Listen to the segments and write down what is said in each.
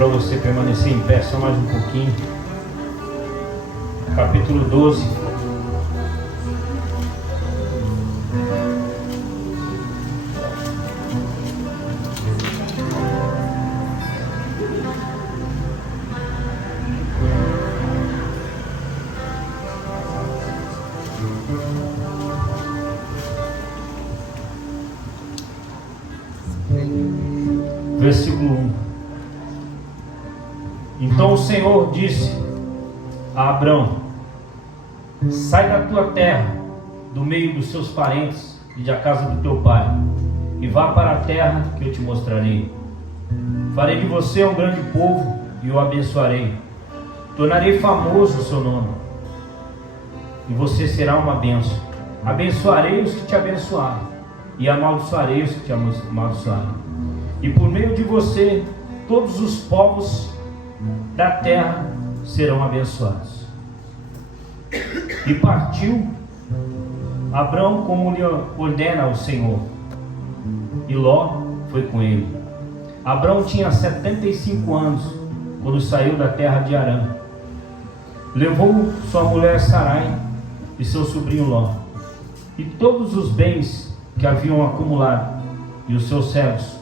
para você permanecer em pé só mais um pouquinho. Capítulo 12. Versículo 1. Então o Senhor disse a Abrão: sai da tua terra, do meio dos seus parentes e da casa do teu pai, e vá para a terra que eu te mostrarei. Farei de você um grande povo e o abençoarei. Tornarei famoso o seu nome, e você será uma bênção. Abençoarei os que te abençoarem, e amaldiçoarei os que te amaldiçoarem. E por meio de você, todos os povos da terra serão abençoados. E partiu Abrão como lhe ordena o Senhor, e Ló foi com ele. Abrão tinha 75 anos quando saiu da terra de Harã. Levou sua mulher Sarai e seu sobrinho Ló, e todos os bens que haviam acumulado, e os seus servos,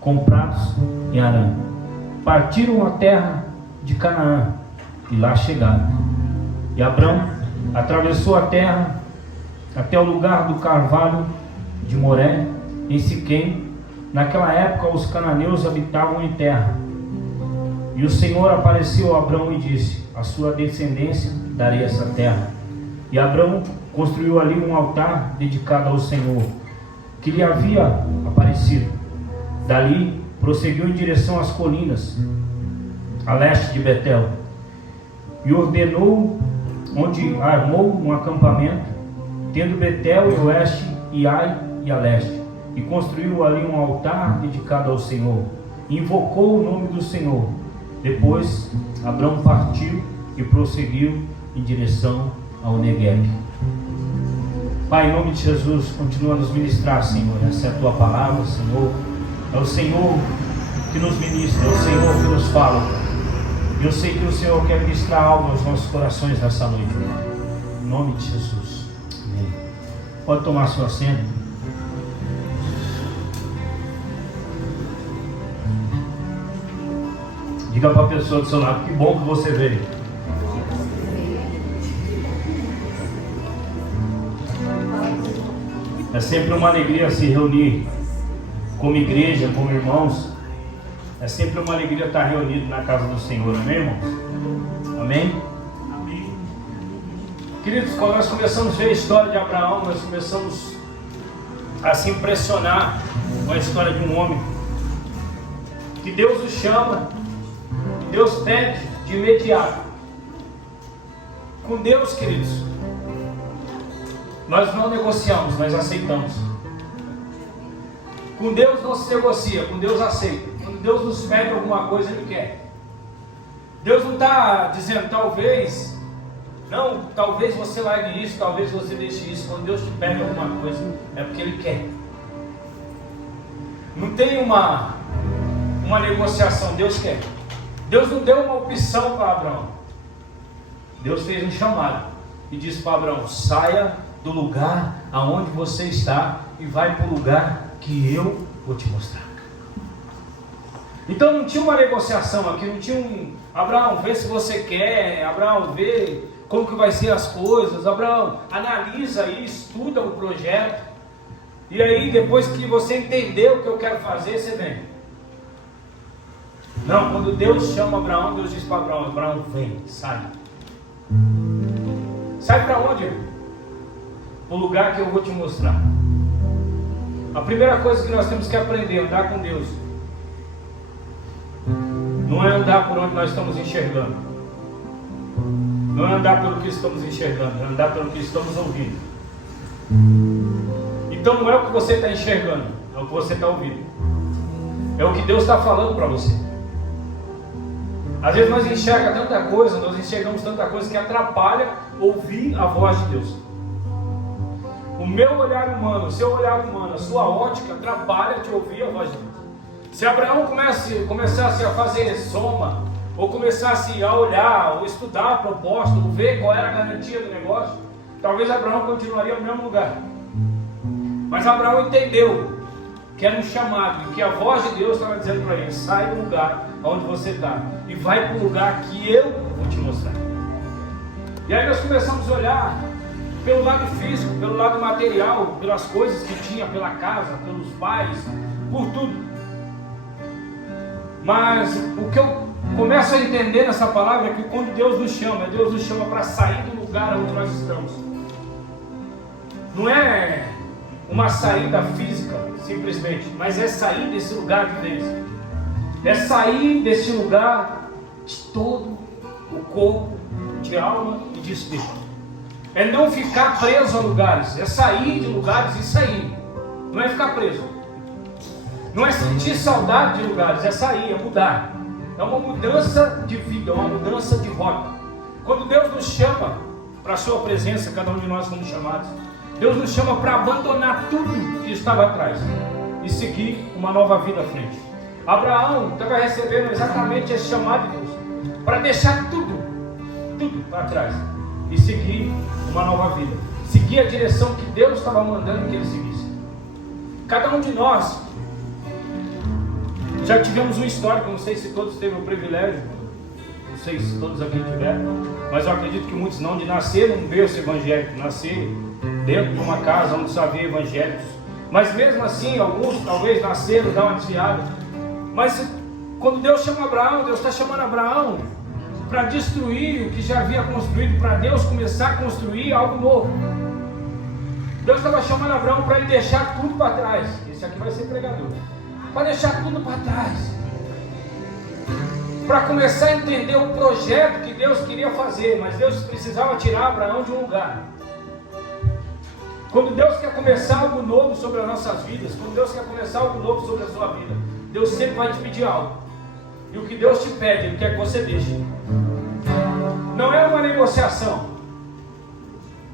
comprados em Harã. Partiram a terra de Canaã e lá chegaram. E Abrão atravessou a terra até o lugar do carvalho de Moré, em Siquém. Naquela época os cananeus habitavam em terra. E o Senhor apareceu a Abrão e disse: a sua descendência darei essa terra. E Abrão construiu ali um altar dedicado ao Senhor, que lhe havia aparecido. Dali prosseguiu em direção às colinas, a leste de Betel, e ordenou, onde armou um acampamento, tendo Betel e oeste, e Ai e a leste, e construiu ali um altar dedicado ao Senhor, e invocou o nome do Senhor. Depois Abrão partiu e prosseguiu em direção ao Neguebe. Pai, em nome de Jesus, continua a nos ministrar, Senhor. Essa é a tua palavra, Senhor. É o Senhor que nos ministra, é o Senhor que nos fala. E eu sei que o Senhor quer ministrar algo aos nossos corações nessa noite, em nome de Jesus. Amém. Pode tomar seu assento. Diga para a pessoa do seu lado: que bom que você veio. É sempre uma alegria se reunir como igreja, como irmãos. É sempre uma alegria estar reunido na casa do Senhor, amém, irmãos? Amém? Amém. Queridos, quando nós começamos a ver a história de Abraão, nós começamos a se impressionar com a história de um homem que Deus o chama, que Deus pede de imediato. Com Deus, queridos, nós não negociamos, nós aceitamos. Com Deus não se negocia, com Deus aceita. Quando Deus nos pede alguma coisa, Ele quer. Deus não está dizendo talvez, não, talvez você largue isso, talvez você deixe isso. Quando Deus te pede alguma coisa, é porque Ele quer. Não tem uma negociação, Deus quer. Deus não deu uma opção para Abraão. Deus fez um chamado e disse para Abraão: saia do lugar aonde você está e vai para o lugar que eu vou te mostrar. Então não tinha uma negociação aqui, não tinha um Abraão, vê se você quer, Abraão, vê como que vai ser as coisas, Abraão, analisa aí, estuda o projeto, e aí depois que você entendeu o que eu quero fazer, você vem. Não, quando Deus chama Abraão, Deus diz para Abraão: Abraão, vem, sai. Sai para onde? O lugar que eu vou te mostrar. A primeira coisa que nós temos que aprender, andar com Deus, não é andar por onde nós estamos enxergando, não é andar pelo que estamos enxergando, é andar pelo que estamos ouvindo. Então não é o que você está enxergando, é o que você está ouvindo, é o que Deus está falando para você. Às vezes nós enxergamos tanta coisa, nós enxergamos tanta coisa que atrapalha ouvir a voz de Deus. O meu olhar humano, o seu olhar humano, a sua ótica atrapalha te ouvir a voz de Deus. Se Abraão começasse a fazer soma, ou começasse a olhar, ou estudar a proposta, ou ver qual era a garantia do negócio, talvez Abraão continuaria no mesmo lugar. Mas Abraão entendeu que era um chamado, e que a voz de Deus estava dizendo para ele: sai do lugar onde você está e vai para o lugar que eu vou te mostrar. E aí nós começamos a olhar pelo lado físico, pelo lado material, pelas coisas que tinha, pela casa, pelos pais, por tudo. Mas o que eu começo a entender nessa palavra é que quando Deus nos chama para sair do lugar onde nós estamos. Não é uma saída física, simplesmente, mas é sair desse lugar de vez. É sair desse lugar de todo o corpo, de alma e de espírito. É não ficar preso a lugares, é sair de lugares e sair. Não é ficar preso. Não é sentir saudade de lugares, é sair, é mudar. É uma mudança de vida, é uma mudança de rota. Quando Deus nos chama para a sua presença, cada um de nós somos chamados, Deus nos chama para abandonar tudo que estava atrás e seguir uma nova vida à frente. Abraão estava recebendo exatamente esse chamado de Deus, para deixar tudo para trás e seguir uma nova vida, seguir a direção que Deus estava mandando que ele seguisse. Cada um de nós já tivemos uma história, não sei se todos teve o privilégio, não sei se todos aqui tiveram, mas eu acredito que muitos não, de nascer num berço evangélico, nascer dentro de uma casa onde só havia evangélicos, mas mesmo assim, alguns talvez nasceram, dar uma desviada. Mas quando Deus chama Abraão, Deus está chamando Abraão para destruir o que já havia construído, para Deus começar a construir algo novo. Deus estava chamando Abraão para ele deixar tudo para trás. Esse aqui vai ser pregador. Para deixar tudo para trás, para começar a entender o projeto que Deus queria fazer, mas Deus precisava tirar Abraão de um lugar. Quando Deus quer começar algo novo sobre as nossas vidas, quando Deus quer começar algo novo sobre a sua vida, Deus sempre vai te pedir algo, e o que Deus te pede, Ele quer que você deixe. Não é uma negociação,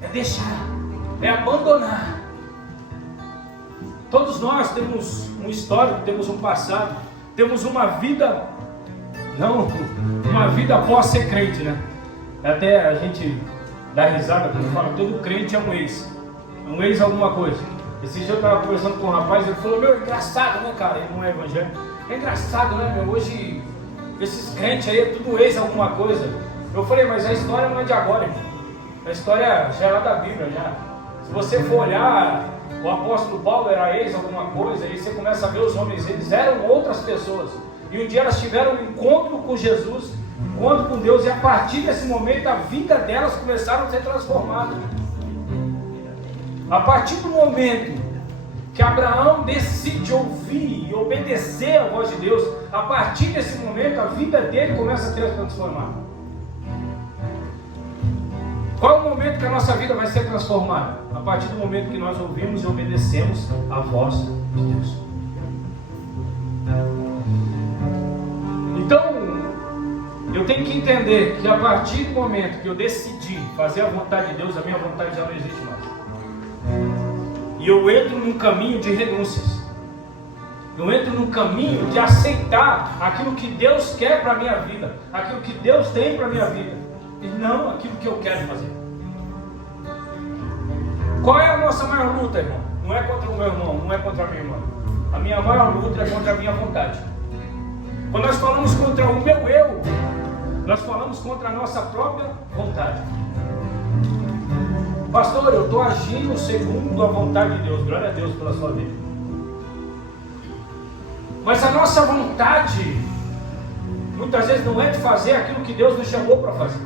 é deixar, é abandonar. Todos nós temos um histórico, temos um passado, temos uma vida, não uma vida após ser crente, né? Até a gente dá risada quando fala, todo crente é um ex alguma coisa. Esse dia eu estava conversando com um rapaz, ele falou: meu, engraçado, né, cara? Ele não é evangélico. É engraçado, né, meu? Hoje esses crentes aí é tudo ex alguma coisa. Eu falei: mas a história não é de agora, irmão. A história já é lá da Bíblia, já. Se você for olhar, o apóstolo Paulo era ex alguma coisa, e você começa a ver os homens, eles eram outras pessoas, e um dia elas tiveram um encontro com Jesus, um encontro com Deus, e a partir desse momento a vida delas começaram a ser transformadas. A partir do momento que Abraão decide ouvir e obedecer a voz de Deus, a partir desse momento a vida dele começa a ser transformada. Qual é o momento que a nossa vida vai ser transformada? A partir do momento que nós ouvimos e obedecemos a voz de Deus. Então, eu tenho que entender que a partir do momento que eu decidi fazer a vontade de Deus, a minha vontade já não existe mais. E eu entro num caminho de renúncias. Eu entro num caminho de aceitar aquilo que Deus quer para a minha vida, aquilo que Deus tem para a minha vida, e não aquilo que eu quero fazer. Qual é a nossa maior luta, irmão? Não é contra o meu irmão, não é contra a minha irmã. A minha maior luta é contra a minha vontade. Quando nós falamos contra o meu eu, nós falamos contra a nossa própria vontade. Pastor, eu estou agindo segundo a vontade de Deus. Glória a Deus pela sua vida. Mas a nossa vontade muitas vezes não é de fazer aquilo que Deus nos chamou para fazer.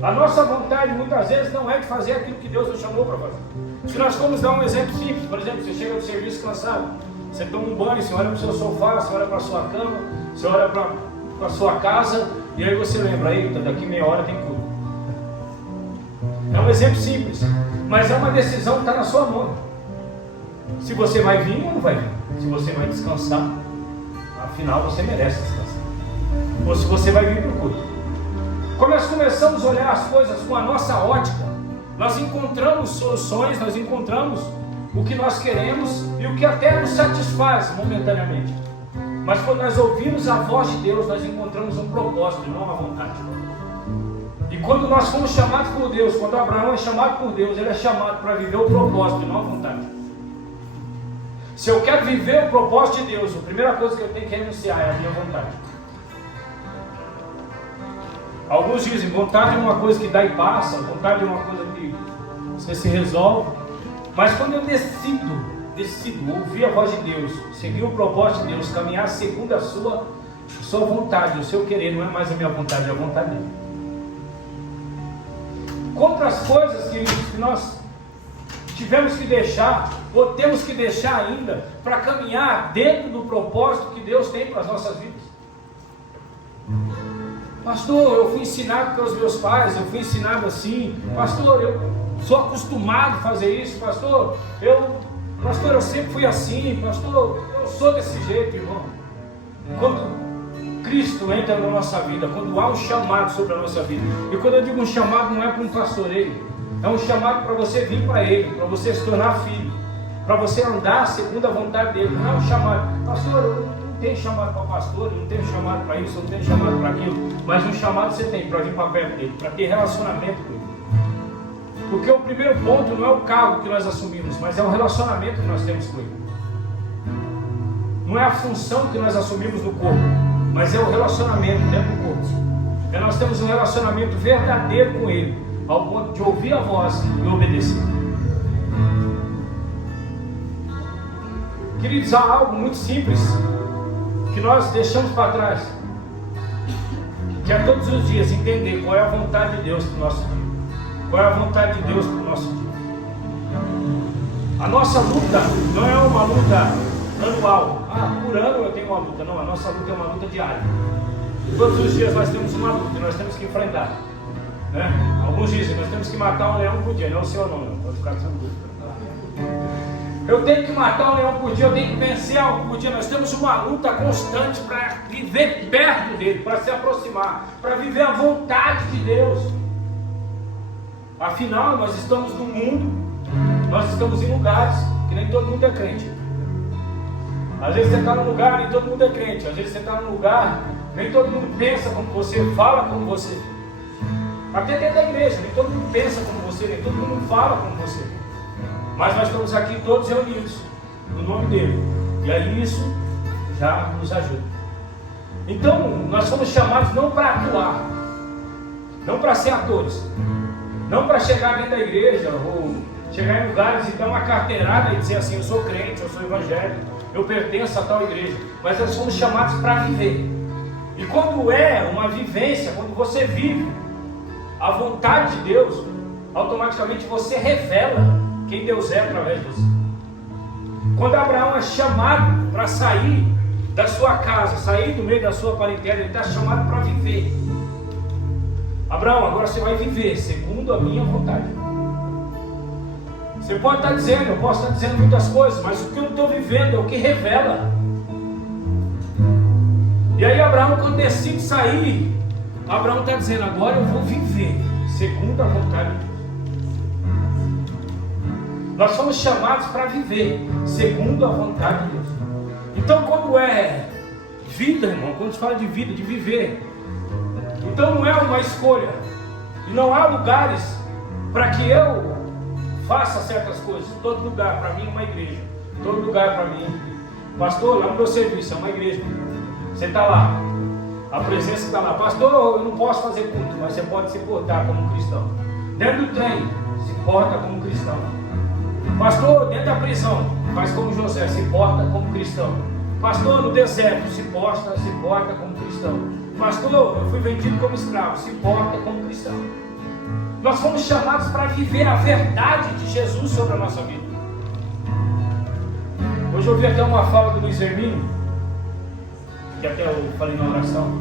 A nossa vontade muitas vezes não é de fazer aquilo que Deus nos chamou para fazer. Se nós formos dar um exemplo simples, por exemplo, você chega do serviço cansado, você toma um banho, você olha para o seu sofá, você olha para a sua cama, você olha para a sua casa, e aí você lembra: eita, daqui meia hora tem culto. É um exemplo simples, mas é uma decisão que está na sua mão. Se você vai vir ou não vai vir, se você vai descansar, afinal você merece descansar, ou se você vai vir para o culto. Quando nós começamos a olhar as coisas com a nossa ótica, nós encontramos soluções, nós encontramos o que nós queremos e o que até nos satisfaz momentaneamente. Mas quando nós ouvimos a voz de Deus, nós encontramos um propósito, não uma vontade. E quando nós fomos chamados por Deus, quando Abraão é chamado por Deus, ele é chamado para viver o propósito e não a vontade. Se eu quero viver o propósito de Deus, a primeira coisa que eu tenho que renunciar é a minha vontade. Alguns dizem, vontade é uma coisa que dá e passa, vontade é uma coisa que você se resolve. Mas quando eu decido ouvir a voz de Deus, seguir o propósito de Deus, caminhar segundo a sua vontade, o seu querer, não é mais a minha vontade, é a vontade dele. Contra as coisas, queridos, que nós tivemos que deixar, ou temos que deixar ainda, para caminhar dentro do propósito que Deus tem para as nossas vidas. Pastor, eu fui ensinado pelos meus pais, eu fui ensinado assim. Pastor, eu sou acostumado a fazer isso. Pastor, eu sempre fui assim. Pastor, eu sou desse jeito, irmão. Quando Cristo entra na nossa vida, quando há um chamado sobre a nossa vida, e quando eu digo um chamado, não é para um pastoreio, é um chamado para você vir para Ele, para você se tornar filho, para você andar segundo a vontade dEle. Não é um chamado, pastor, eu não tenho chamado para pastor, eu não tenho chamado para isso, eu não tenho chamado para aquilo, mas um chamado você tem para vir para perto dEle, para ter relacionamento com Ele. Porque o primeiro ponto não é o cargo que nós assumimos, mas é o relacionamento que nós temos com Ele. Não é a função que nós assumimos no corpo, mas é o relacionamento dentro do corpo. Nós temos um relacionamento verdadeiro com Ele, ao ponto de ouvir a voz e obedecer. Queridos, há algo muito simples que nós deixamos para trás, que é todos os dias entender qual é a vontade de Deus para o nosso dia. Qual é a vontade de Deus para o nosso dia. A nossa luta não é uma luta anual. Por ano eu tenho uma luta. Não, a nossa luta é uma luta diária. Todos os dias nós temos uma luta e nós temos que enfrentar, né? Alguns dizem, nós temos que matar um leão por dia. Não, senhor, não, pode ficar sem dúvida. Eu tenho que matar um leão por dia, eu tenho que vencer algo por dia. Nós temos uma luta constante para viver perto dele, para se aproximar, para viver a vontade de Deus. Afinal, nós estamos no mundo, nós estamos em lugares que nem todo mundo é crente. Às vezes você está num lugar, nem todo mundo é crente. Às vezes você está num lugar, nem todo mundo pensa como você, fala como você. Até dentro da igreja, nem todo mundo pensa como você, nem todo mundo fala como você. Mas nós estamos aqui todos reunidos no nome dele. E aí isso já nos ajuda. Então, nós somos chamados não para atuar, não para ser atores, não para chegar dentro da igreja ou chegar em lugares e dar uma carteirada e dizer assim, eu sou crente, eu sou evangélico, eu pertenço a tal igreja. Mas nós somos chamados para viver. E quando é uma vivência, quando você vive a vontade de Deus, automaticamente você revela quem Deus é através de você. Quando Abraão é chamado para sair da sua casa, sair do meio da sua parentela, ele está chamado para viver. Abraão, agora você vai viver segundo a minha vontade. Você pode estar dizendo, eu posso estar dizendo muitas coisas, mas o que eu estou vivendo é o que revela. E aí Abraão, quando decide sair, Abraão está dizendo, agora eu vou viver segundo a vontade de Deus. Nós somos chamados para viver segundo a vontade de Deus. Então, quando é vida, irmão, quando se fala de vida, de viver, então não é uma escolha. E não há lugares para que eu faça certas coisas. Todo lugar para mim é uma igreja. Todo lugar para mim, pastor, lá no meu serviço é uma igreja. Você está lá, a presença está lá. Pastor, eu não posso fazer culto, mas você pode se portar como cristão. Dentro do trem, se porta como cristão. Pastor, dentro da prisão, faz como José, se porta como cristão. Pastor, no deserto, se porta como cristão. Pastor, eu fui vendido como escravo, se porta como cristão. Nós fomos chamados para viver a verdade de Jesus sobre a nossa vida. Hoje eu ouvi até uma fala do Luiz Hermínio, que até eu falei na oração,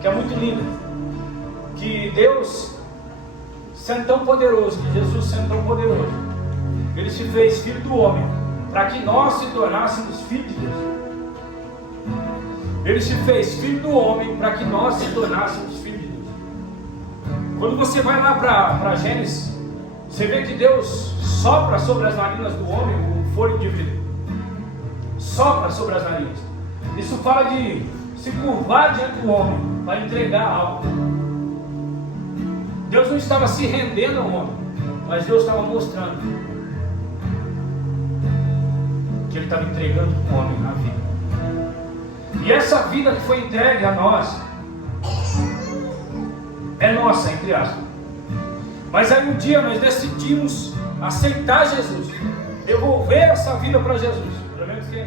que é muito linda. Que Deus, sendo tão poderoso, que Jesus sendo tão poderoso, Ele se fez filho do homem, para que nós se tornássemos filhos de Deus. Ele se fez filho do homem, para que nós se tornássemos filhos de Deus. Quando você vai lá para Gênesis, você vê que Deus sopra sobre as narinas do homem o fôlego de vida. Sopra sobre as narinas. Isso fala de se curvar diante do homem para entregar algo. Deus não estava se rendendo ao homem, mas Deus estava mostrando que Ele estava entregando o homem na vida. E essa vida que foi entregue a nós é nossa, entre aspas. Mas aí um dia nós decidimos aceitar Jesus, devolver essa vida para Jesus. Pelo menos quem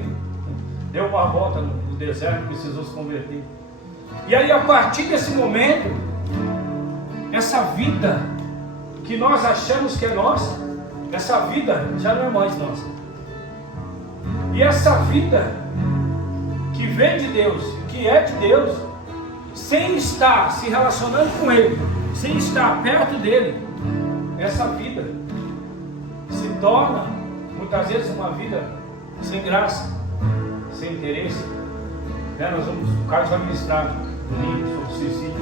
deu uma volta no deserto precisou se converter. E aí, a partir desse momento, essa vida que nós achamos que é nossa, essa vida já não é mais nossa. E essa vida que vem de Deus, que é de Deus, sem estar se relacionando com Ele, sem estar perto dEle, essa vida se torna muitas vezes uma vida sem graça, sem interesse. O Carlos vai ministrar domingo sobre suicídio.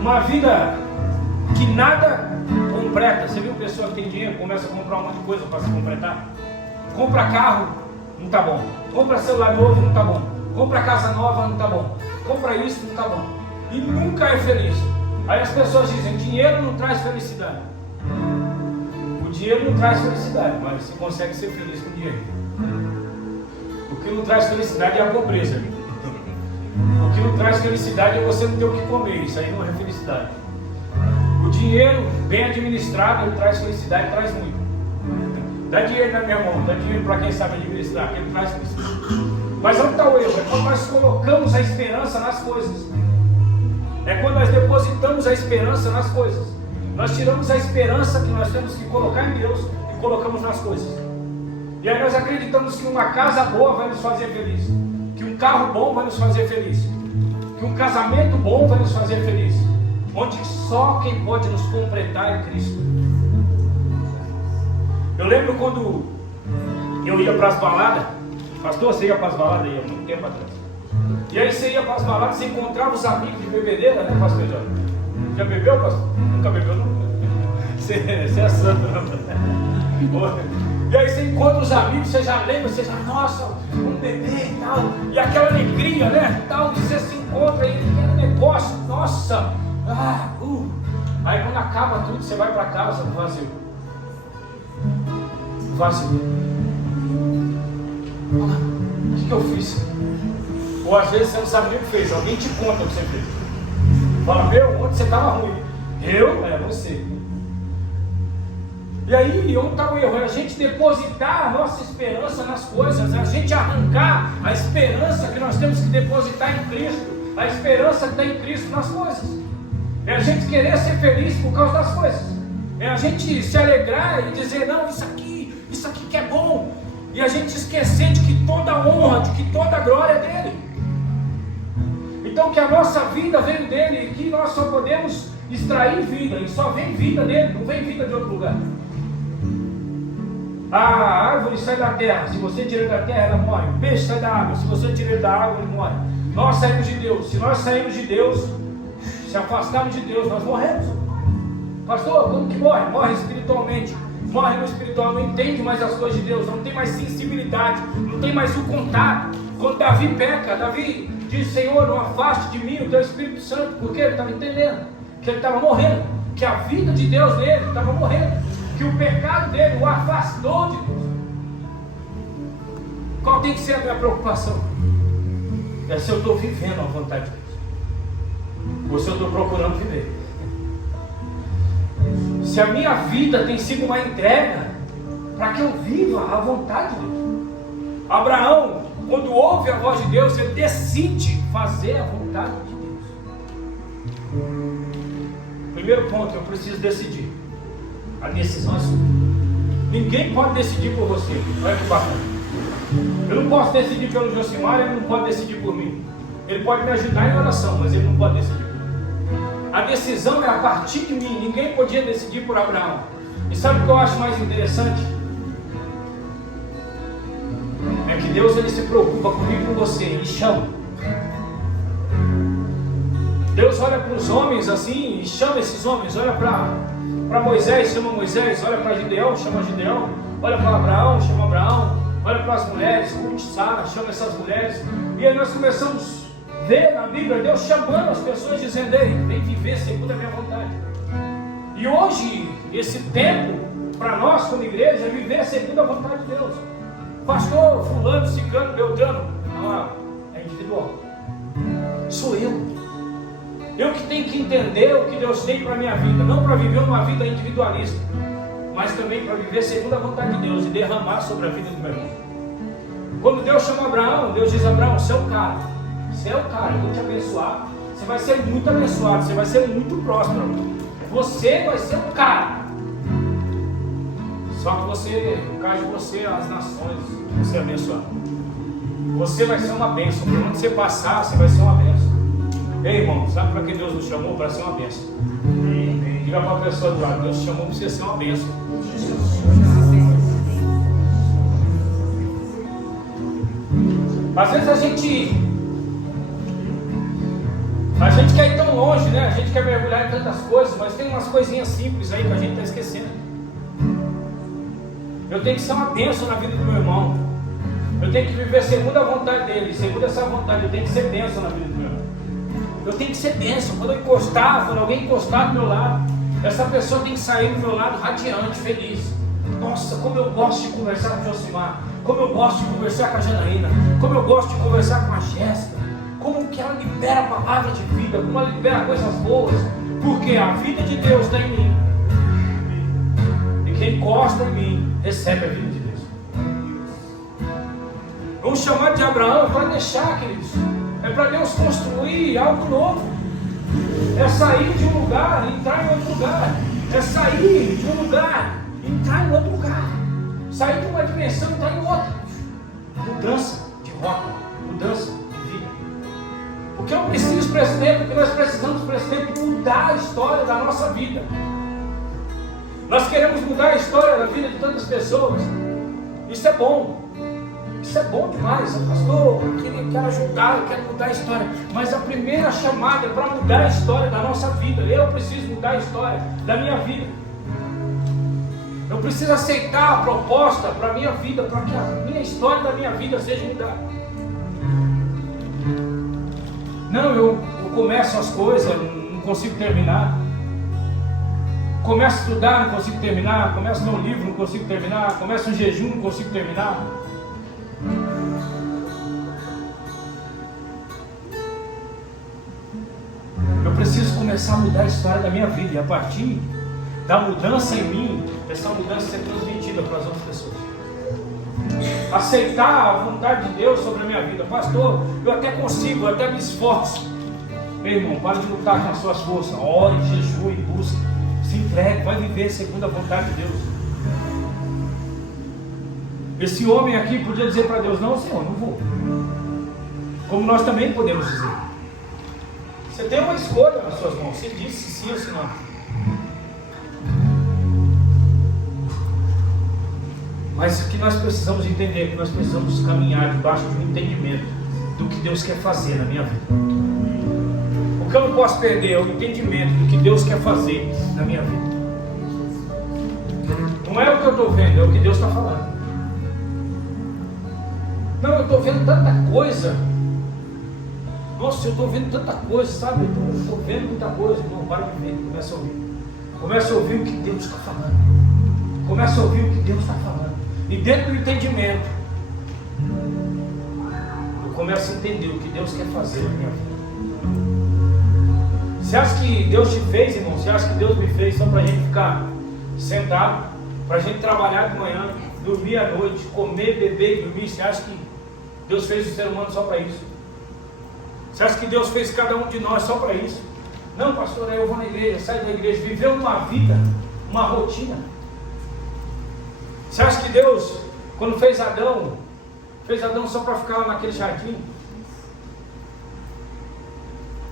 Uma vida que nada completa. Você viu pessoa que tem dinheiro, começa a comprar um monte de coisa para se completar? Compra carro, não está bom. Compra celular novo, não está bom. Compra casa nova, não está bom. Compra isso, não está bom. E nunca é feliz. Aí as pessoas dizem, dinheiro não traz felicidade. O dinheiro não traz felicidade, mas você consegue ser feliz com dinheiro. O que não traz felicidade é a pobreza. O que não traz felicidade é você não ter o que comer. Isso aí não é felicidade. O dinheiro bem administrado, ele traz felicidade, traz muito. Dá dinheiro na minha mão, dá dinheiro para quem sabe administrar, ele traz felicidade. Mas onde está o erro? É quando nós colocamos a esperança nas coisas. É quando nós depositamos a esperança nas coisas. Nós tiramos a esperança que nós temos que colocar em Deus e colocamos nas coisas. E aí nós acreditamos que uma casa boa vai nos fazer feliz, que um carro bom vai nos fazer feliz, que um casamento bom vai nos fazer feliz, onde só quem pode nos completar é Cristo. Eu lembro quando eu ia para as baladas, pastor, você ia para as baladas aí há muito tempo atrás. E aí você ia para as baladas, você encontrava os amigos de bebedeira, né, pastor Jorge? Já bebeu, pastor? Nunca bebeu, não? Você é santo, não? E aí você encontra os amigos, você já lembra, você já, nossa, vamos beber e tal. E aquela alegria, né, tal, e você se encontra e aquele negócio, nossa. Aí quando acaba tudo, você vai para casa vazio. Vazio. O que eu fiz? Ou às vezes você não sabe nem o que fez, alguém te conta o que você fez. Fala, meu, onde você estava ruim? Eu? É você. E aí, onde está o erro? É a gente depositar a nossa esperança nas coisas, a gente arrancar a esperança que nós temos que depositar em Cristo, a esperança que está em Cristo nas coisas. É a gente querer ser feliz por causa das coisas. É a gente se alegrar e dizer, não, isso aqui que é bom. E a gente esquecer de que toda honra, de que toda glória é dele. Então que a nossa vida veio dele e que nós só podemos extrair vida, e só vem vida dele, não vem vida de outro lugar. A árvore sai da terra, se você tira da terra ela morre. O peixe sai da água, se você tira da água ele morre. Nós saímos de Deus, se nós saímos de Deus, se afastarmos de Deus, nós morremos. Pastor, como que morre? Morre espiritualmente. Morre no espiritual, não entende mais as coisas de Deus, não tem mais sensibilidade, não tem mais o contato. Quando Davi peca, Davi diz, Senhor, não afaste de mim o teu Espírito Santo, porque ele estava entendendo que ele estava morrendo, que a vida de Deus nele estava morrendo, que o pecado dele o afastou de Deus. Qual tem que ser a minha preocupação? É se eu estou vivendo a vontade de Deus, ou se eu estou procurando viver. Se a minha vida tem sido uma entrega para que eu viva a vontade de Deus. Abraão, quando ouve a voz de Deus, ele decide fazer a vontade de Deus. Primeiro ponto, eu preciso decidir. A decisão é sua. Ninguém pode decidir por você. Olha que bacana. Eu não posso decidir pelo Josimar, ele não pode decidir por mim. Ele pode me ajudar em oração, mas ele não pode decidir por mim. A decisão é a partir de mim. Ninguém podia decidir por Abraão. E sabe o que eu acho mais interessante? É que Deus ele se preocupa comigo e com você. Ele chama. Deus olha para os homens assim e chama esses homens. Olha para Moisés, chama Moisés. Olha para Gideão, chama Gideão. olha para Abraão, chama Abraão, olha para as mulheres, curte Sara, chama essas mulheres. E aí nós começamos a ver na Bíblia Deus chamando as pessoas, dizendo: ei, vem viver segundo a minha vontade. E hoje, esse tempo, para nós como igreja, é viver segundo a vontade de Deus. Pastor, fulano, ciclano, beltrano, não, é individual. Sou eu. Eu que tenho que entender o que Deus tem para a minha vida, não para viver uma vida individualista, mas também para viver segundo a vontade de Deus e derramar sobre a vida do meu irmão. Quando Deus chama Abraão, Deus diz: Abraão, você é o cara, eu vou te abençoar, você vai ser muito abençoado, você vai ser muito próspero, você vai ser o cara. Só que você, por causa de você, as nações vão ser abençoadas. Você vai ser uma bênção, por onde você passar, você vai ser uma bênção. Ei, irmão, sabe para que Deus nos chamou? Para ser uma bênção. Diga para a pessoa do lado: Deus te chamou para você ser uma bênção. Às vezes a gente quer ir tão longe, né? A gente quer mergulhar em tantas coisas, mas tem umas coisinhas simples aí que a gente está esquecendo. Eu tenho que ser uma bênção na vida do meu irmão. Eu tenho que viver segundo a vontade dele. Segundo essa vontade, eu tenho que ser bênção na vida do meu irmão. Eu tenho que ser bênção. Quando alguém encostar do meu lado, essa pessoa tem que sair do meu lado radiante, feliz. Nossa, como eu gosto de conversar com o Josimar, como eu gosto de conversar com a Janaína, como eu gosto de conversar com a Jéssica, como que ela libera a palavra de vida, como ela libera coisas boas, porque a vida de Deus está em mim, e quem encosta em mim recebe a vida de Deus. Vamos chamar de Abraão para deixar, queridos, é para Deus construir algo novo, é sair de um lugar e entrar em outro lugar, é sair de um lugar e entrar em outro lugar, sair de uma dimensão e entrar em outra. Mudança de rota, mudança de vida. Porque eu preciso para esse tempo, porque nós precisamos para esse tempo mudar a história da nossa vida. Nós queremos mudar a história da vida de tantas pessoas. Isso é bom. Isso é bom demais, pastor. Eu quero ajudar, eu quero mudar a história. Mas a primeira chamada é para mudar a história da nossa vida. Eu preciso mudar a história da minha vida. Eu preciso aceitar a proposta para a minha vida, para que a minha história da minha vida seja mudada. Não, eu começo as coisas, não consigo terminar. Começo a estudar, não consigo terminar. Começo a ler um livro, não consigo terminar. Começo um jejum, não consigo terminar. Eu preciso começar a mudar a história da minha vida. E a partir da mudança em mim, essa mudança ser transmitida para as outras pessoas. Aceitar a vontade de Deus sobre a minha vida. Pastor, eu até consigo, eu até me esforço. Meu irmão, para de lutar com as suas forças. Ore, jejue, busque. Se entregue, vai viver segundo a vontade de Deus. Esse homem aqui podia dizer para Deus: não, Senhor, não vou. Como nós também podemos dizer. Você tem uma escolha nas suas mãos. Você disse sim ou se não. Mas o que nós precisamos entender é que nós precisamos caminhar debaixo de um entendimento do que Deus quer fazer na minha vida. O que eu não posso perder é o entendimento do que Deus quer fazer na minha vida. Não é o que eu estou vendo, é o que Deus está falando. Não, eu estou vendo tanta coisa. Nossa, eu estou vendo tanta coisa, sabe? Eu estou vendo muita coisa. Não, para de ver, começa a ouvir. Começa a ouvir o que Deus está falando. Começa a ouvir o que Deus está falando. E dentro do entendimento, eu começo a entender o que Deus quer fazer na minha vida. Você acha que Deus te fez, irmão? Você acha que Deus me fez só para a gente ficar sentado, para a gente trabalhar de manhã, dormir à noite, comer, beber e dormir? Você acha que Deus fez o ser humano só para isso? Você acha que Deus fez cada um de nós só para isso? Não, pastor, aí eu vou na igreja, saio da igreja, viver uma vida, uma rotina. Você acha que Deus, quando fez Adão só para ficar lá naquele jardim?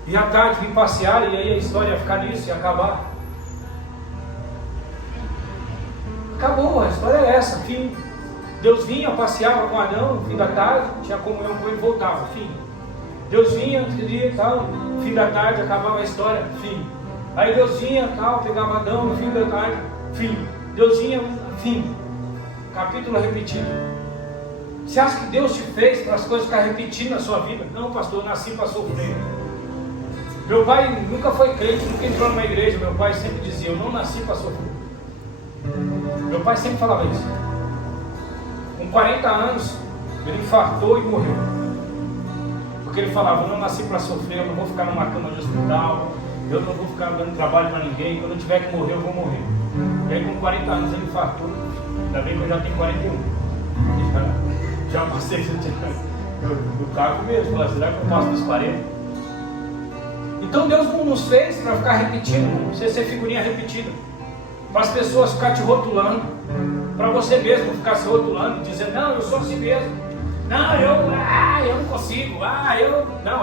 E à tarde vir passear e aí a história ia ficar nisso, ia acabar? Acabou, a história é essa, fim. Deus vinha, passeava com Adão no fim da tarde, tinha comunhão com ele e voltava, fim. Deus vinha, dia, tal, fim da tarde, acabava a história, fim. Aí Deus vinha, tal, pegava Adão no fim da tarde, fim. Deus vinha, fim. capítulo repetido. Você acha que Deus te fez para as coisas ficar repetindo na sua vida? Não, pastor, eu nasci para sofrer. Meu pai nunca foi crente, nunca entrou numa igreja. Meu pai sempre dizia, eu não nasci para sofrer. Meu pai sempre falava isso. Com 40 anos, ele infartou e morreu. Porque ele falava, eu não nasci para sofrer, eu não vou ficar numa cama de hospital, eu não vou ficar dando trabalho para ninguém, quando eu tiver que morrer, eu vou morrer. E aí com 40 anos ele infartou, ainda bem que eu já tenho 41. Já passei no carro mesmo, será que eu passo dos 40? Então Deus não nos fez para ficar repetindo, você ser figurinha repetida, para as pessoas ficarem te rotulando, para você mesmo ficar se rotulando, dizendo, não, eu sou assim mesmo, não, eu não consigo,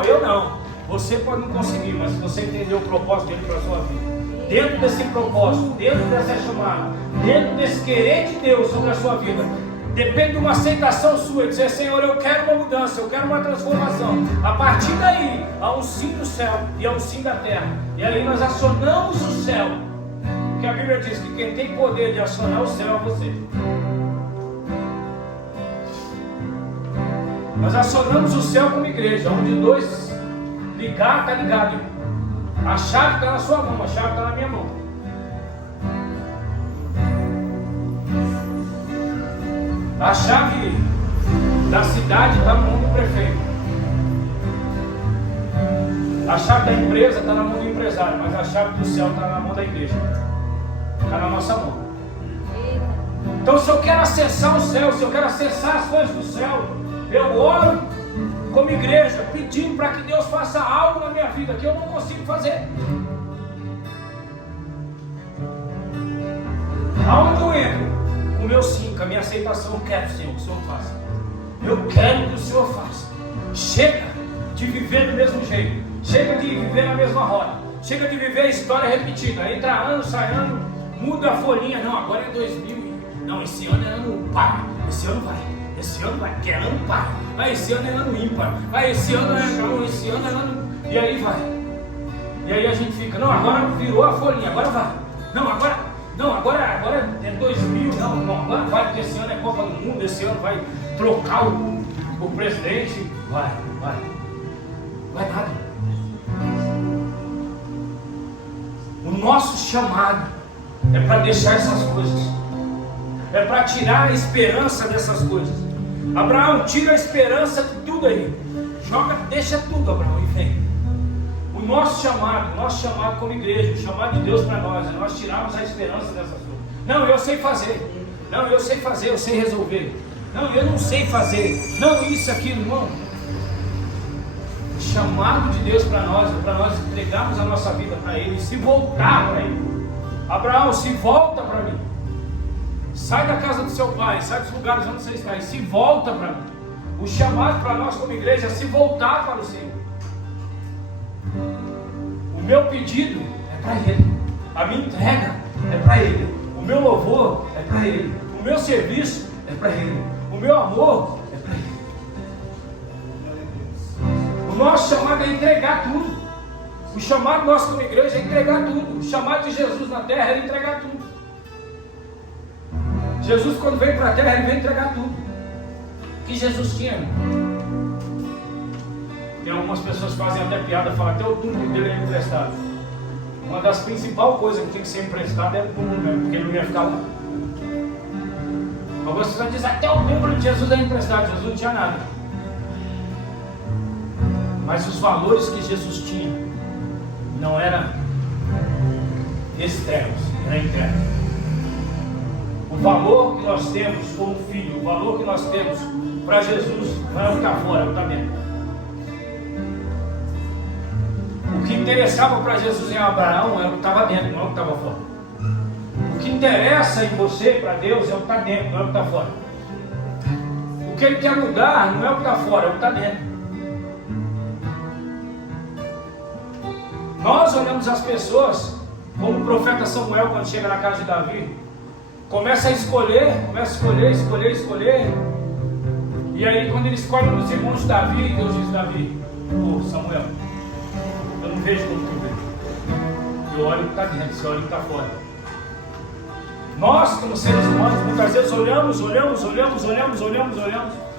eu não. Você pode não conseguir, mas se você entender o propósito dele para a sua vida, dentro desse propósito, dentro dessa chamada, dentro desse querer de Deus sobre a sua vida, depende de uma aceitação sua, dizer, Senhor, eu quero uma mudança, eu quero uma transformação. A partir daí, há um sim do céu e há um sim da terra. E aí nós acionamos o céu, porque a Bíblia diz que quem tem poder de acionar o céu é você. Nós acionamos o céu como igreja, onde dois ligar, está ligado. A chave está na sua mão, a chave está na minha mão. A chave da cidade está na mão do prefeito. A chave da empresa está na mão do empresário, mas a chave do céu está na mão da igreja. Está na nossa mão. Então, se eu quero acessar o céu, se eu quero acessar as coisas do céu, eu oro como igreja, pedindo para que Deus faça algo na minha vida que eu não consigo fazer. Aonde eu entro? Com o meu sim, com a minha aceitação, eu quero, Senhor, que o Senhor faça. Eu quero que o Senhor faça. Chega de viver do mesmo jeito. Chega de viver na mesma roda. Chega de viver a história repetida. Entra ano, sai ano, muda a folhinha. Não, agora é 2000. Não, esse ano é ano par. Esse ano vai. Esse ano vai, que é ano par. Vai, esse ano é ano ímpar. Vai, esse ano é ano, esse ano é ano. E aí vai. E aí a gente fica, não, agora virou a folhinha, agora vai. Agora é 2000, não, agora vai, porque esse ano é Copa do Mundo, esse ano vai trocar o presidente. Vai nada. O nosso chamado é para deixar essas coisas, é para tirar a esperança dessas coisas. Abraão, tira a esperança de tudo aí, deixa tudo, Abraão, e vem. O nosso chamado como igreja, o chamado de Deus para nós, é nós tirarmos a esperança dessas coisas. Não, eu sei fazer. Não, eu sei fazer, eu sei resolver. Não, eu não sei fazer. Não, isso, aquilo, irmão. O chamado de Deus para nós é para nós entregarmos a nossa vida para Ele, se voltar para Ele. Abraão, se volta para mim. Sai da casa do seu pai, sai dos lugares onde você está e se volta para mim. O chamado para nós como igreja é se voltar para o Senhor. O meu pedido é para Ele, a minha entrega é para Ele, o meu louvor é para Ele, o meu serviço é para Ele, o meu amor é para Ele. O nosso chamado é entregar tudo. O chamado nosso como igreja é entregar tudo. O chamado de Jesus na terra é entregar tudo. Jesus, quando veio para a terra, Ele veio entregar tudo. O que Jesus tinha? Tem algumas pessoas que fazem até piada, falam até o túmulo dele é emprestado. Uma das principais coisas que tem que ser emprestado é o túmulo mesmo, porque ele não ia ficar lá. Algumas pessoas dizem até o túmulo de Jesus é emprestado. Jesus não tinha nada. Mas os valores que Jesus tinha não eram externos, era interno. O valor que nós temos como filho, o valor que nós temos para Jesus não é o que está fora, é o que está dentro. O que interessava para Jesus em Abraão é o que estava dentro, não é o que estava fora. O que interessa em você para Deus é o que está dentro, não é o que está fora. O que Ele quer mudar não é o que está fora, é o que está dentro. Nós olhamos as pessoas como o profeta Samuel, quando chega na casa de Davi, começa a escolher. E aí, quando ele escolhe um dos irmãos de Davi, Deus diz: Davi, Samuel, eu não vejo como tu vê. Eu olho o que está dentro, você olha o que está fora. Nós, como seres humanos, muitas vezes olhamos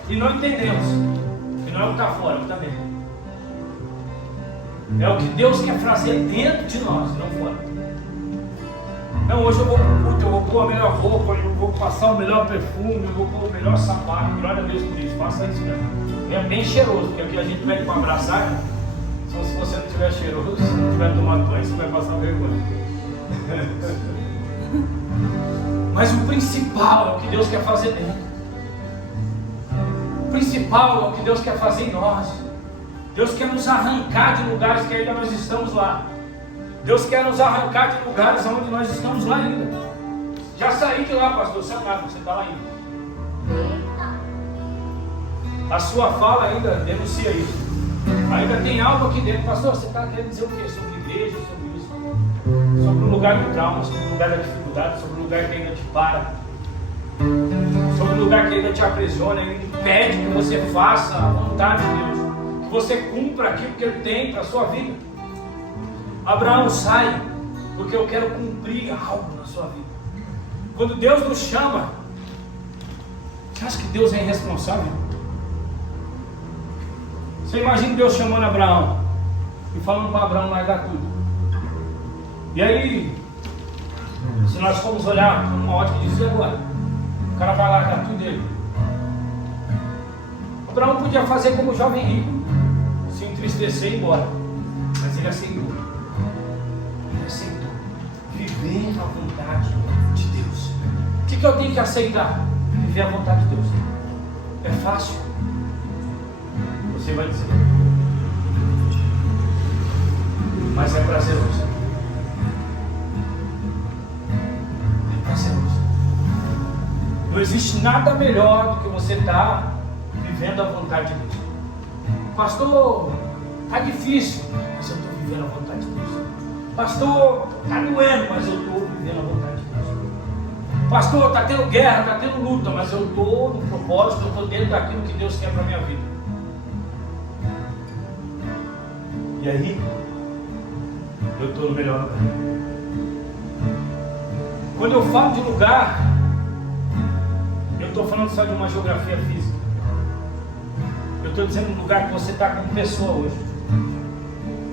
e não entendemos. E não é o que está fora, é o que está dentro. É o que Deus quer fazer dentro de nós, não fora. Não, hoje eu vou para o culto, eu vou pôr a melhor roupa, eu vou passar o melhor perfume, eu vou pôr o melhor sapato. Glória a Deus por isso, faça isso mesmo. É bem cheiroso, porque aqui a gente pede para abraçar. Então, se você não estiver cheiroso, se não tiver tomado banho, você vai passar vergonha. Mas o principal é o que Deus quer fazer dentro. O principal é o que Deus quer fazer em nós. Deus quer nos arrancar de lugares que ainda nós estamos lá. Deus quer nos arrancar de lugares onde nós estamos lá ainda. Já saí de lá, pastor, você está lá ainda. A sua fala ainda denuncia isso. Ainda tem algo aqui dentro. Pastor, você está querendo dizer o quê? Sobre igreja, sobre isso? Sobre o lugar do trauma, sobre o lugar da dificuldade, sobre o lugar que ainda te para, sobre o lugar que ainda te aprisiona, ainda impede que você faça a vontade de Deus, que você cumpra aquilo que Ele tem para a sua vida. Abraão, sai, porque eu quero cumprir algo na sua vida. Quando Deus nos chama, você acha que Deus é irresponsável? Você imagina Deus chamando Abraão e falando para Abraão largar tudo. E aí, se nós formos olhar uma ótica de dizer agora, o cara vai largar tudo dele. Abraão podia fazer como o jovem rico, se entristecer e ir embora. Mas ele aceitou. Ele aceitou. Viver a vontade de Deus. O que eu tenho que aceitar? Viver a vontade de Deus. É fácil? Você vai dizer. Mas é prazeroso. Não existe nada melhor do que você estar vivendo a vontade de Deus. Pastor, está difícil, mas eu estou vivendo a vontade de Deus. Pastor, está doendo, mas eu estou vivendo a vontade de Deus. Pastor, está tendo guerra, está tendo luta, mas eu estou no propósito, eu estou dentro daquilo que Deus quer para a minha vida. E aí, eu estou no melhor lugar. Quando eu falo de lugar, eu estou falando só de uma geografia física. Eu estou dizendo um lugar que você está como pessoa hoje.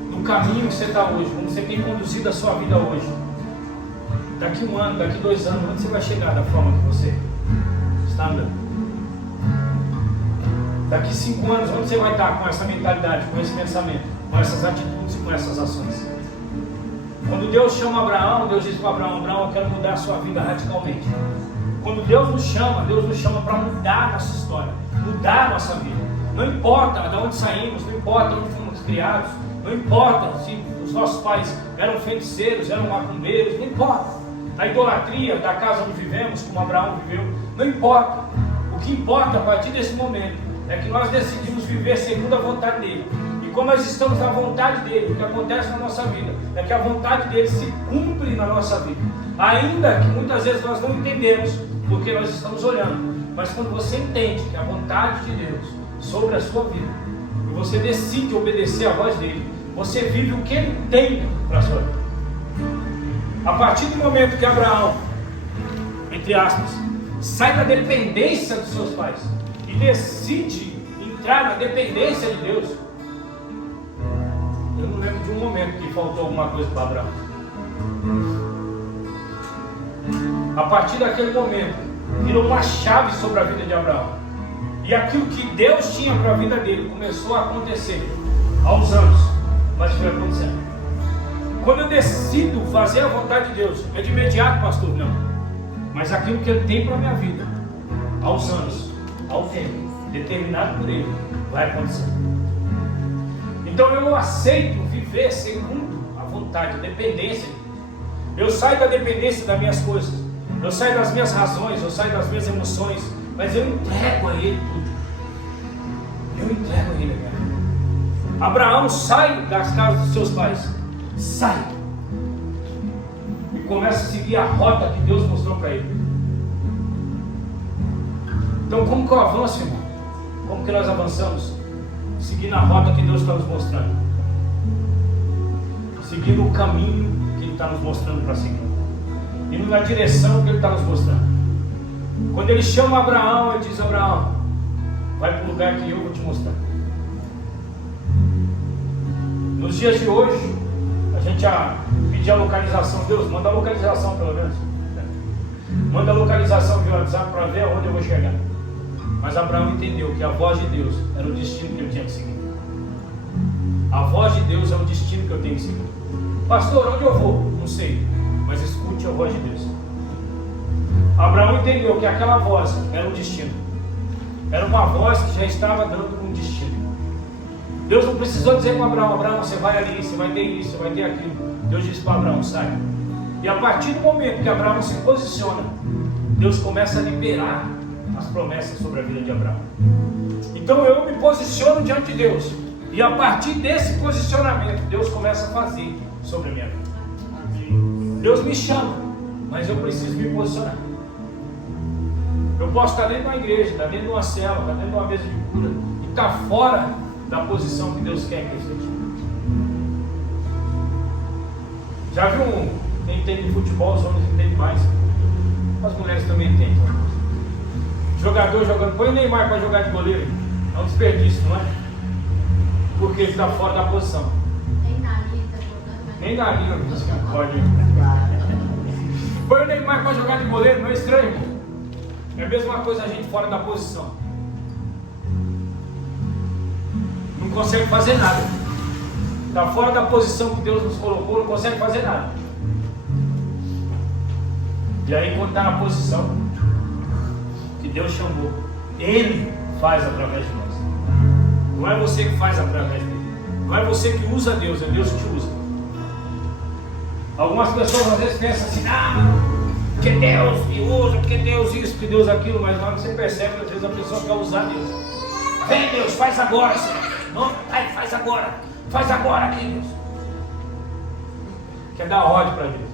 No caminho que você está hoje, como você tem conduzido a sua vida hoje. Daqui 1 ano, daqui 2 anos, onde você vai chegar da forma que você está andando? Daqui 5 anos, onde você vai estar com essa mentalidade, com esse pensamento, com essas atitudes e com essas ações? Quando Deus chama Abraão, Deus diz para Abraão: Abraão, eu quero mudar a sua vida radicalmente. Quando Deus nos chama para mudar a nossa história, mudar a nossa vida. Não importa de onde saímos, não importa onde fomos criados, não importa se os nossos pais eram feiticeiros, eram macumbeiros, não importa. Na idolatria da casa onde vivemos, como Abraão viveu, não importa. O que importa a partir desse momento é que nós decidimos viver segundo a vontade dele. E como nós estamos na vontade dele, o que acontece na nossa vida é que a vontade dele se cumpre na nossa vida. Ainda que muitas vezes nós não entendemos, porque nós estamos olhando. Mas quando você entende que a vontade de Deus sobre a sua vida, e você decide obedecer a voz dele, você vive o que ele tem para a sua vida. A partir do momento que Abraão, entre aspas, sai da dependência dos seus pais e decide entrar na dependência de Deus, eu não lembro de um momento que faltou alguma coisa para Abraão. A partir daquele momento, virou uma chave sobre a vida de Abraão. E aquilo que Deus tinha para a vida dele começou a acontecer aos anos, mas foi acontecendo. Quando eu decido fazer a vontade de Deus, é de imediato, pastor, não. Mas aquilo que Ele tem para a minha vida, aos anos, ao tempo, determinado por Ele, vai acontecer. Então eu aceito viver segundo a vontade, a dependência de Deus. Eu saio da dependência das minhas coisas, eu saio das minhas razões, eu saio das minhas emoções, mas eu entrego a Ele tudo. Eu entrego a Ele a minha vida. Abraão sai das casas dos seus pais, sai e começa a seguir a rota que Deus mostrou para ele. Então como que eu avanço, irmão? Como que nós avançamos? Seguindo a rota que Deus está nos mostrando, seguindo o caminho que Ele está nos mostrando para seguir. indo na direção que Ele está nos mostrando. Quando Ele chama Abraão, Ele diz: Abraão, vai para o lugar que eu vou te mostrar. Nos dias de hoje, a gente já pediu a localização. Deus, manda a localização pelo menos. Manda a localização via WhatsApp para ver aonde eu vou chegar. Mas Abraão entendeu que a voz de Deus era o destino que ele tinha que seguir. A voz de Deus é o destino que eu tenho que seguir. Pastor, onde eu vou? Não sei, mas escute a voz de Deus. Abraão entendeu que aquela voz era um destino. Era uma voz que já estava dando um destino. Deus não precisou dizer para Abraão: Abraão, você vai ali, você vai ter isso, você vai ter aquilo. Deus disse para Abraão: sai. E a partir do momento que Abraão se posiciona, Deus começa a liberar as promessas sobre a vida de Abraão. Então eu me posiciono diante de Deus, e a partir desse posicionamento, Deus começa a fazer sobre a minha vida. Deus me chama, mas eu preciso me posicionar. Eu posso estar dentro de uma igreja, estar dentro de uma célula, estar dentro de uma mesa de cura, e estar fora da posição que Deus quer que eu esteja. Já viu quem entende de futebol? Os homens entendem mais, as mulheres também entendem. Jogador jogando, põe o Neymar para jogar de goleiro, é um desperdício, não é? Porque ele está fora da posição. Nem na linha, pode. Põe o Neymar para jogar de goleiro, não é estranho, irmão? É a mesma coisa a gente fora da posição. Não consegue fazer nada. Está fora da posição que Deus nos colocou, não consegue fazer nada. E aí, quando está na posição que Deus chamou, Ele faz através de nós. Não é você que faz através dele. Não é você que usa Deus, é Deus que te usa. Algumas pessoas às vezes pensam assim: porque Deus me usa, porque Deus isso, porque Deus aquilo. Mas na hora que você percebe, às vezes a pessoa quer usar Deus. Vem Deus, faz agora, Senhor. Não, faz agora. Faz agora aqui, Deus. Quer dar ordem para Deus.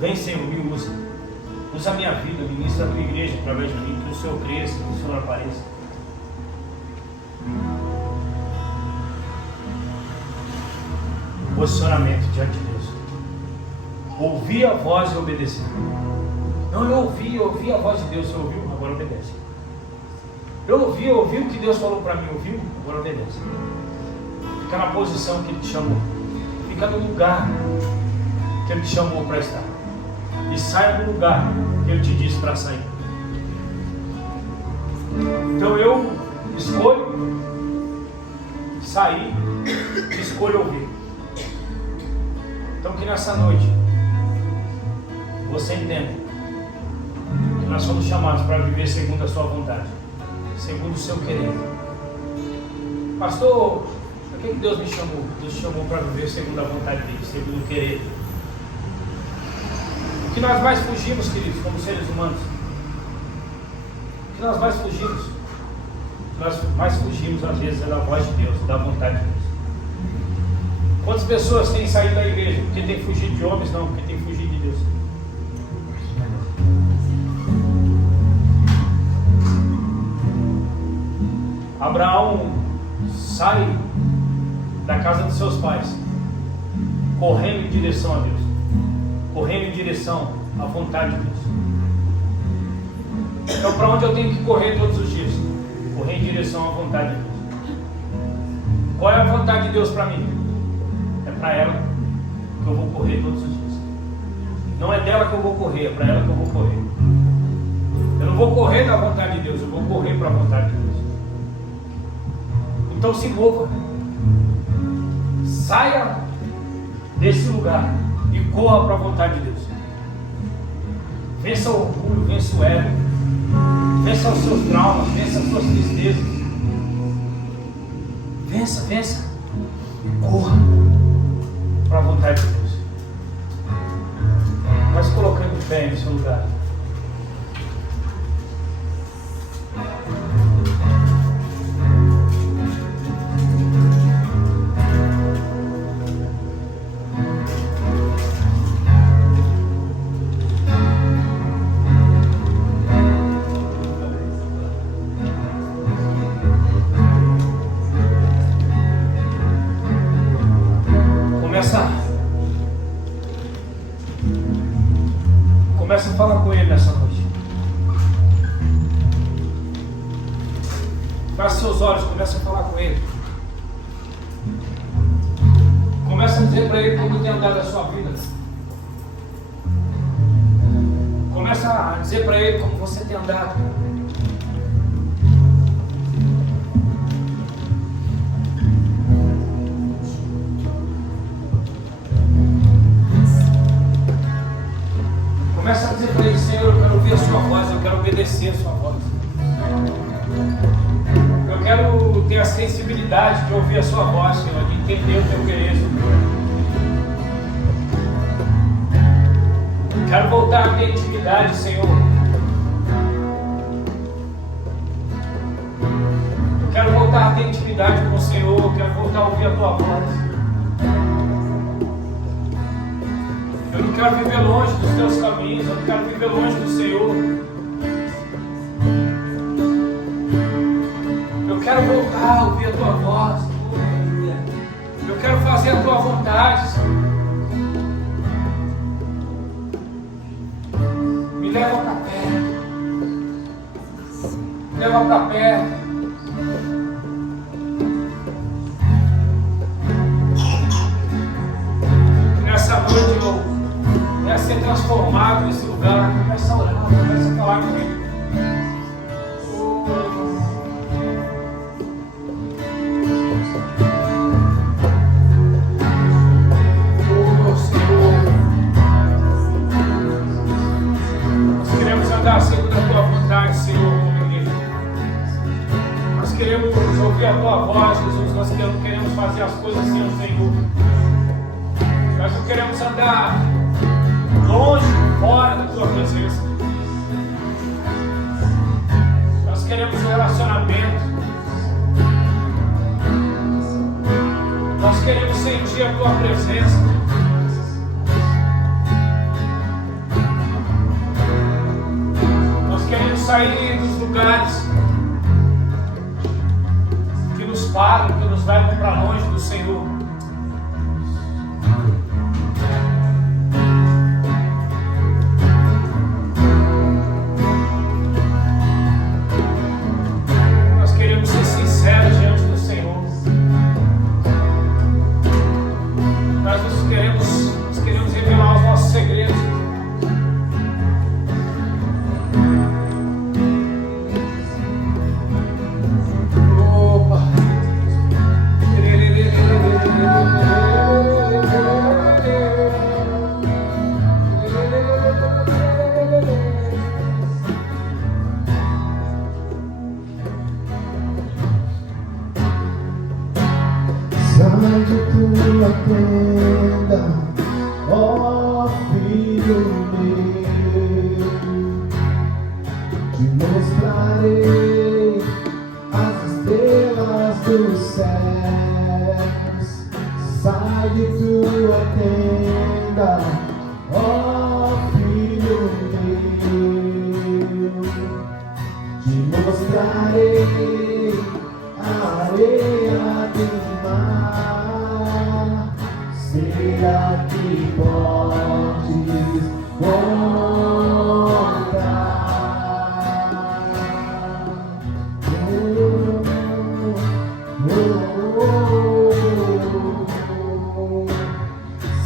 Vem, Senhor, me usa. Usa a minha vida, ministra a tua igreja através de mim, que o Senhor cresça, que o Senhor apareça. Posicionamento diante de Deus. Ouvir a voz e obedecer. Não, eu ouvi a voz de Deus. Você ouviu? Agora obedece. Eu ouvi o que Deus falou para mim. Ouviu? Agora obedece. Fica na posição que Ele te chamou. Fica no lugar que Ele te chamou para estar. E saia do lugar que Ele te disse para sair. Então eu escolho sair, escolho ouvir. Então que nessa noite você entenda que nós somos chamados para viver segundo a sua vontade, segundo o seu querer. Pastor, por que Deus me chamou? Deus chamou para viver segundo a vontade dele, segundo o querer. O que nós mais fugimos, queridos, como seres humanos? O que nós mais fugimos? Nós mais fugimos às vezes é da voz de Deus, da vontade de Deus. Quantas pessoas têm saído da igreja porque têm fugido de homens? Não, porque têm fugido de Deus. Abraão sai da casa dos seus pais, correndo em direção a Deus, correndo em direção à vontade de Deus. Então, para onde eu tenho que correr todos os dias? Correr em direção à vontade de Deus. Qual é a vontade de Deus para mim? É para ela que eu vou correr todos os dias. Não é dela que eu vou correr, é para ela que eu vou correr. Eu não vou correr da vontade de Deus, eu vou correr para a vontade de Deus. Então se mova, saia desse lugar e corra para a vontade de Deus. Vença o orgulho, vença o ego, vença os seus traumas, vença as suas tristezas. Vença e corra para a vontade de Deus. Vai se colocando de pé no seu lugar. Feche seus olhos, começa a falar com Ele. Começa a dizer para Ele como tem andado a sua vida. Começa a dizer para Ele como você tem andado. Começa a dizer para Ele: Senhor, eu quero ouvir a sua voz, eu quero obedecer a sua voz. Eu quero ter a sensibilidade de ouvir a sua voz, Senhor, de entender o teu querer. Quero voltar à minha intimidade, Senhor. Eu quero voltar a ter intimidade com o Senhor. Eu quero voltar a ouvir a tua voz. Eu não quero viver longe dos teus caminhos. Eu não quero viver longe do Senhor. Eu quero voltar a ouvir a tua voz. Eu quero fazer a tua vontade, Senhor. Me leva para perto. Me leva para perto. Nessa noite eu quero ser transformado nesse lugar. Começa a orar, começa a falar comigo. Segundo a tua vontade, Senhor, como igreja. Nós queremos ouvir a tua voz, Jesus. Nós não queremos fazer as coisas sem o Senhor. Nós não queremos andar longe, fora da tua presença. Nós queremos um relacionamento. Nós queremos sentir a tua presença. Queremos sair dos lugares que nos param, que nos levam para longe do Senhor. Nós queremos ser sinceros diante do Senhor. Nós queremos revelar os nossos segredos. Tenda, ó filho meu, te mostrarei as estrelas dos céus. Sai de tua tenda, ó filho meu, te mostrarei a areia do mar. Será que podes voltar?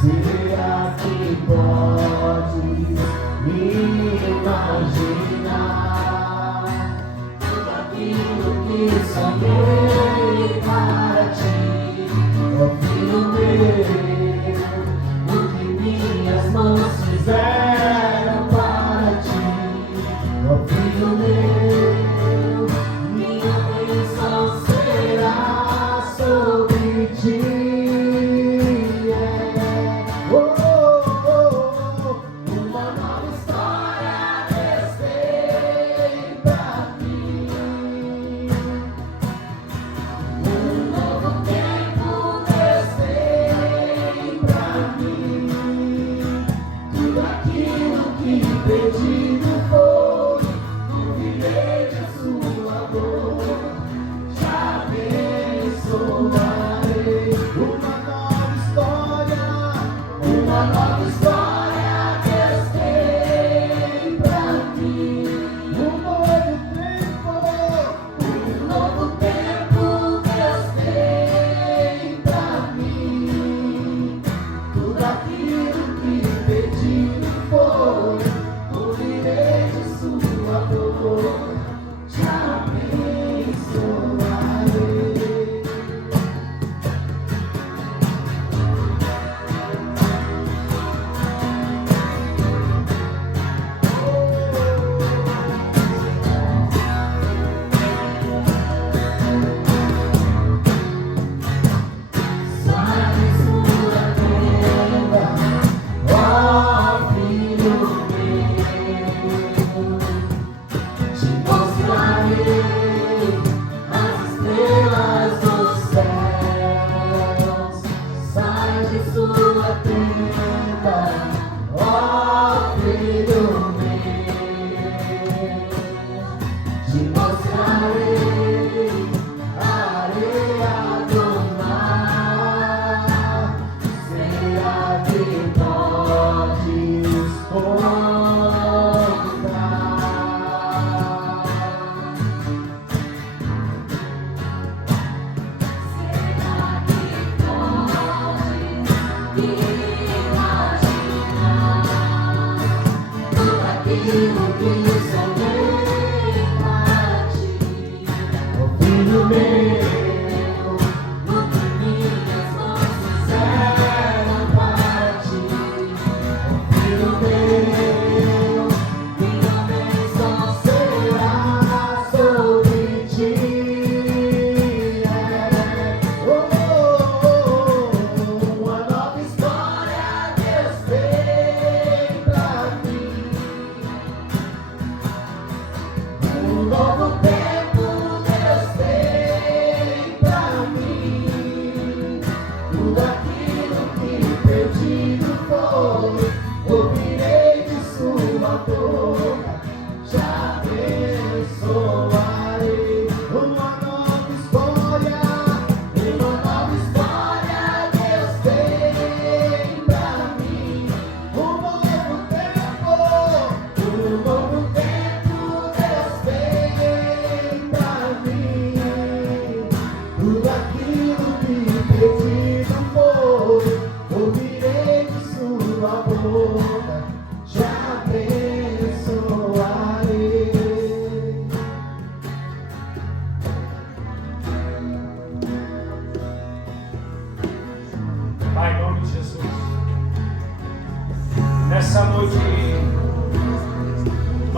Será que podes me imaginar tudo aquilo que sonhei para ti, ó filho meu? Mãos fizeram para ti, ó filho meu, minha bênção será sobre ti. Uma nova história Deus tem pra mim.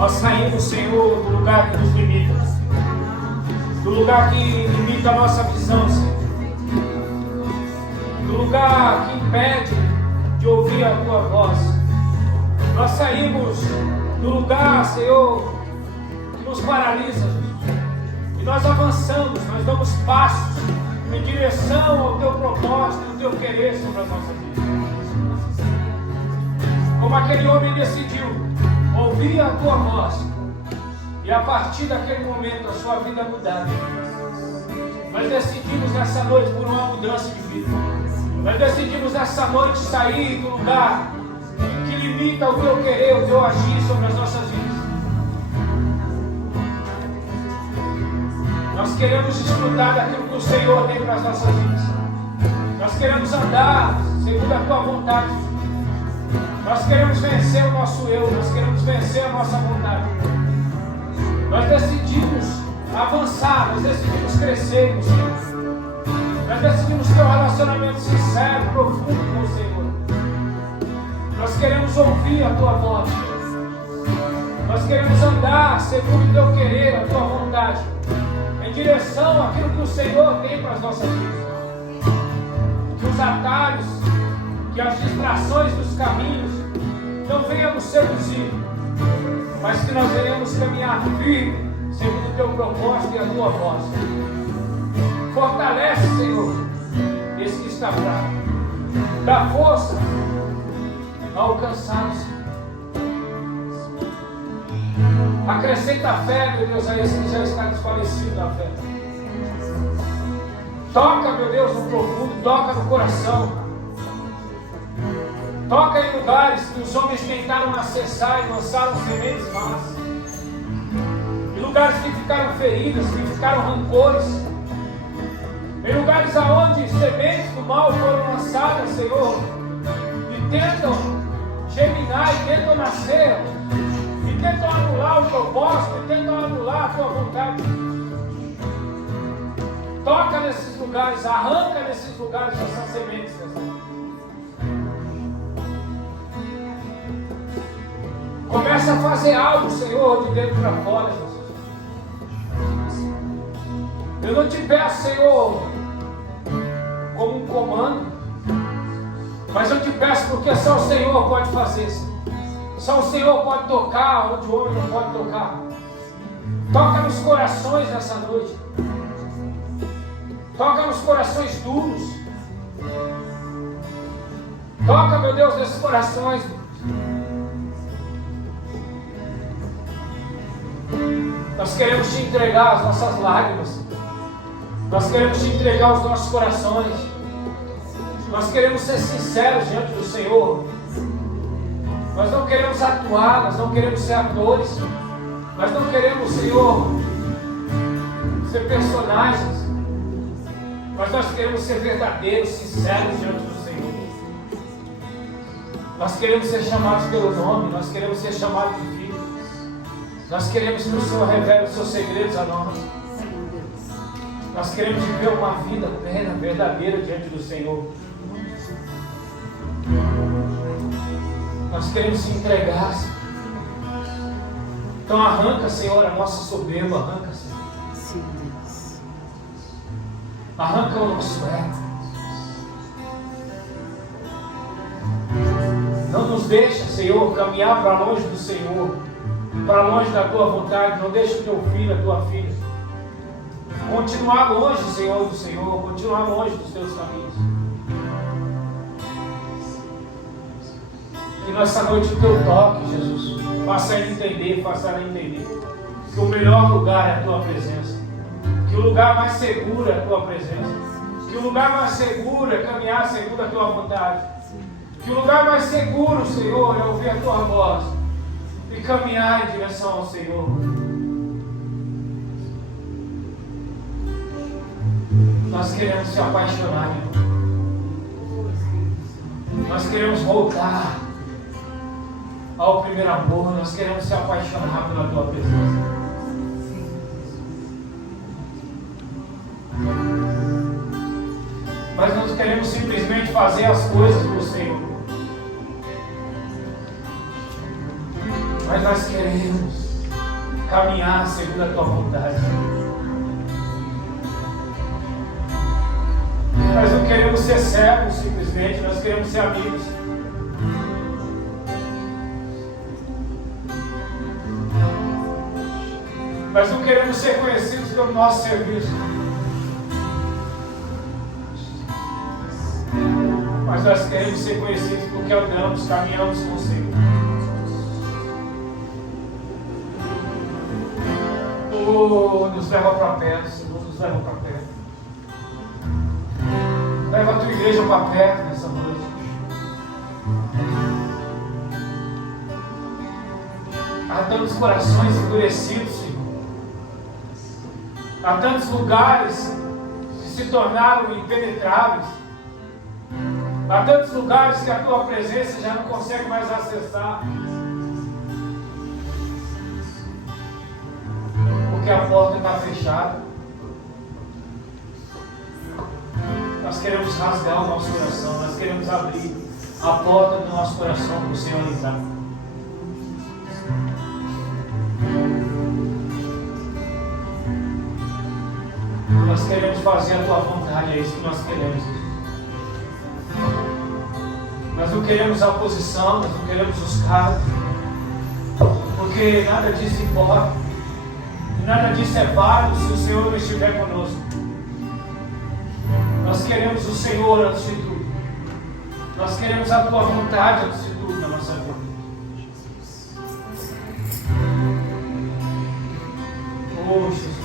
Nós saímos, Senhor, do lugar que nos limita, do lugar que limita a nossa visão, Senhor, do lugar que impede de ouvir a Tua voz. Nós saímos do lugar, Senhor, que nos paralisa, e nós avançamos, nós damos passos em direção ao Teu propósito, ao Teu querer sobre a nossa vida. Como aquele homem decidiu ouvir a Tua voz, e a partir daquele momento a sua vida mudava. Nós decidimos nessa noite por uma mudança de vida. Nós decidimos nessa noite sair do lugar que limita o Teu querer, o Teu agir sobre as nossas vidas. Nós queremos desfrutar daquilo que o Senhor tem para as nossas vidas. Nós queremos andar segundo a Tua vontade. Nós queremos vencer o nosso eu, nós queremos vencer a nossa vontade. Nós decidimos avançar, nós decidimos crescer com o Senhor. Nós decidimos ter um relacionamento sincero, profundo com o Senhor. Nós queremos ouvir a Tua voz. Nós queremos andar segundo o Teu querer, a Tua vontade, em direção àquilo que o Senhor tem para as nossas vidas. Que os atalhos, que as distrações dos caminhos não venham nos seduzir, mas que nós venhamos caminhar firme segundo o Teu propósito e a Tua voz. Fortalece, Senhor, esse que está fraco. Dá força ao cansaço. Acrescenta fé, meu Deus, a esse que já está desfalecido da fé. Toca, meu Deus, no profundo, toca no coração. Toca em lugares que os homens tentaram acessar e lançaram sementes más. Em lugares que ficaram feridas, que ficaram rancores. Em lugares aonde sementes do mal foram lançadas, Senhor, e tentam germinar, e tentam nascer, e tentam anular o propósito, e tentam anular a Tua vontade. Toca nesses lugares, arranca nesses lugares essas sementes, Senhor. Começa a fazer algo, Senhor, de dentro para fora, Jesus. Eu não te peço, Senhor, como um comando, mas eu te peço porque só o Senhor pode fazer, Senhor. Só o Senhor pode tocar onde o homem não pode tocar. Toca nos corações nessa noite. Toca nos corações duros. Toca, meu Deus, nesses corações. Nós queremos te entregar as nossas lágrimas. Nós queremos te entregar os nossos corações. Nós queremos ser sinceros diante do Senhor. Nós não queremos atuar, nós não queremos ser atores. Nós não queremos, Senhor, ser personagens. Mas nós queremos ser verdadeiros, sinceros diante do Senhor. Nós queremos ser chamados pelo nome. Nós queremos ser chamados de filhos. Nós queremos que o Senhor revele os seus segredos a nós. Nós queremos viver uma vida plena, verdadeira diante do Senhor. Nós queremos se entregar. Então arranca, Senhor, a nossa soberba. Arranca, Senhor. Arranca o nosso ego. Não nos deixa, Senhor, caminhar para longe do Senhor, para longe da Tua vontade. Não deixa o Teu filho, a Tua filha continuar longe, Senhor, do Senhor, continuar longe dos Teus caminhos. Que nessa noite o Teu toque, Jesus, faça ela entender, que o melhor lugar é a Tua presença, que o lugar mais seguro é a Tua presença, que o lugar mais seguro é caminhar segundo a Tua vontade, que o lugar mais seguro, Senhor, é ouvir a Tua voz e caminhar em direção ao Senhor. Nós queremos se apaixonar, irmão. Nós queremos voltar ao primeiro amor. Nós queremos se apaixonar pela Tua presença. Mas nós queremos simplesmente fazer as coisas do Senhor. Mas nós queremos caminhar segundo a tua vontade. Nós não queremos ser servos simplesmente, nós queremos ser amigos. Nós não queremos ser conhecidos pelo nosso serviço, mas nós queremos ser conhecidos porque andamos, caminhamos com o Senhor. Oh, nos leva para perto, Senhor, nos leva para perto. Leva a tua igreja para perto nessa noite. Há tantos corações endurecidos, Senhor. Há tantos lugares que se tornaram impenetráveis. Há tantos lugares que a tua presença já não consegue mais acessar. Porque a porta está fechada. Nós queremos rasgar o nosso coração, nós queremos abrir a porta do nosso coração para o Senhor entrar. Nós queremos fazer a tua vontade, é isso que nós queremos. Nós não queremos a posição, nós não queremos os cargos, porque nada disso importa, e nada disso é válido se o Senhor não estiver conosco. Nós queremos o Senhor antes de tudo. Nós queremos a tua vontade antes de tudo na nossa vida. Oh, Jesus.